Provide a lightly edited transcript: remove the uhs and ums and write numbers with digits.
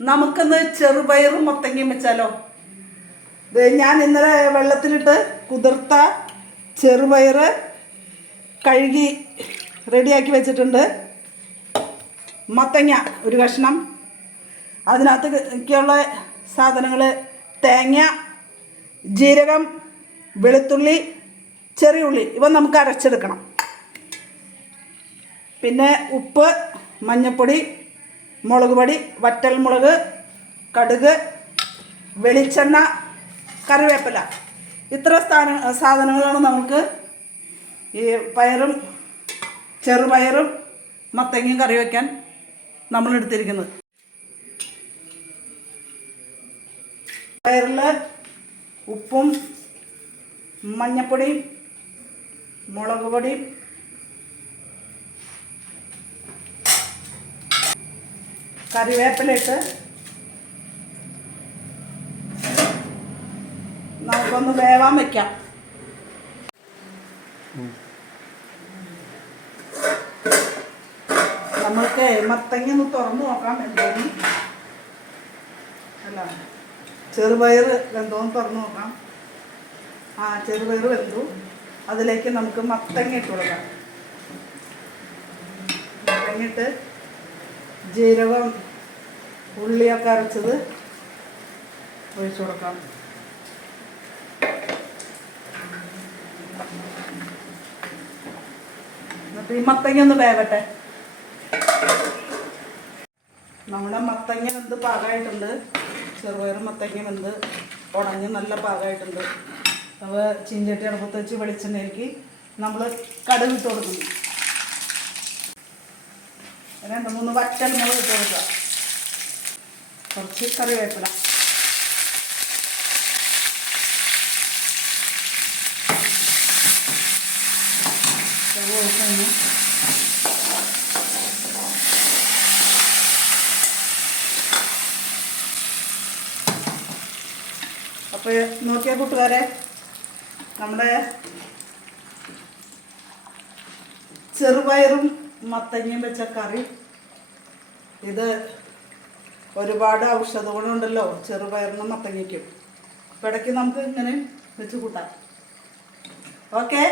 നമുക്കൊന്ന് ചെറുപയറും മത്തങ്ങയും വെച്ചാലോ? ഞാൻ ഇന്നലെ വെള്ളത്തിലിട്ട് കുതിർത്ത ചെറുപയർ കഴുകി റെഡിയാക്കി വെച്ചിട്ടുണ്ട്. മത്തങ്ങ ഒരു കഷ്ണം, അതിനകത്തേക്കുള്ള സാധനങ്ങൾ തേങ്ങ, ജീരകം, വെളുത്തുള്ളി, ചെറിയുള്ളി, ഇവ നമുക്ക് അരച്ചെടുക്കണം. പിന്നെ ഉപ്പ്, മഞ്ഞൾപ്പൊടി, മുളക് പൊടി, വറ്റൽമുളക്, കടുക്, വെളിച്ചെണ്ണ, കറിവേപ്പില, ഇത്ര സാധനങ്ങളാണ് നമുക്ക് ഈ ചെറുപയറും മത്തങ്ങയും കറി വയ്ക്കാൻ നമ്മൾ എടുത്തിരിക്കുന്നത്. പയറിൽ ഉപ്പും മഞ്ഞൾപ്പൊടിയും മുളക് പൊടിയും കറിവേപ്പിലയിട്ട് നമുക്കൊന്ന് വേവാൻ വയ്ക്കാം. നമ്മൾക്ക് മത്തങ്ങ ഒന്ന് തുറന്ന് നോക്കാം എന്തോന്ന്. അല്ല, ചെറുപയർ വെന്തോന്ന് തുറന്ന് നോക്കാം. ചെറുപയർ വെന്തു. അതിലേക്ക് നമുക്ക് മത്തങ്ങ ഇട്ട് കൊടുക്കാം. മത്തങ്ങയിട്ട് ജീരകം, ഉള്ളിയൊക്കെ അരച്ചത് ഒഴിച്ചു കൊടുക്കാം. എന്നിട്ട് ഈ മത്തങ്ങ ഒന്ന് വേവട്ടെ. നമ്മുടെ മത്തങ്ങ വെന്ത് പാകമായിട്ടുണ്ട്. ചെറുപയറും മത്തങ്ങ വെന്ത് ഉടഞ്ഞ് നല്ല പാകമായിട്ടുണ്ട്. അപ്പോൾ ചീഞ്ചട്ടി അടുപ്പത്ത് വെച്ച് വെളിച്ചെണ്ണയ്ക്ക് നമ്മൾ കടുക് ഇട്ട് കൊടുക്കുന്നു. 2-3 വറ്റൽമുളക് ഇട്ട് കൊടുക്കുക. കുറച്ച് കറിവേപ്പില. അപ്പോൾ നോക്കിയ കൂട്ടുകാരെ, നമ്മുടെ ചെറുപയറും മത്തങ്ങയും വെച്ച കറി, ഇത് ഒരുപാട് ഔഷധ ഗുണമുണ്ടല്ലോ ചെറുപയറിനും മത്തങ്ങയ്ക്കും. അപ്പോൾ ഇടയ്ക്ക് നമുക്ക് ഇങ്ങനെ വെച്ച് കൂട്ടാം. ഓക്കെ.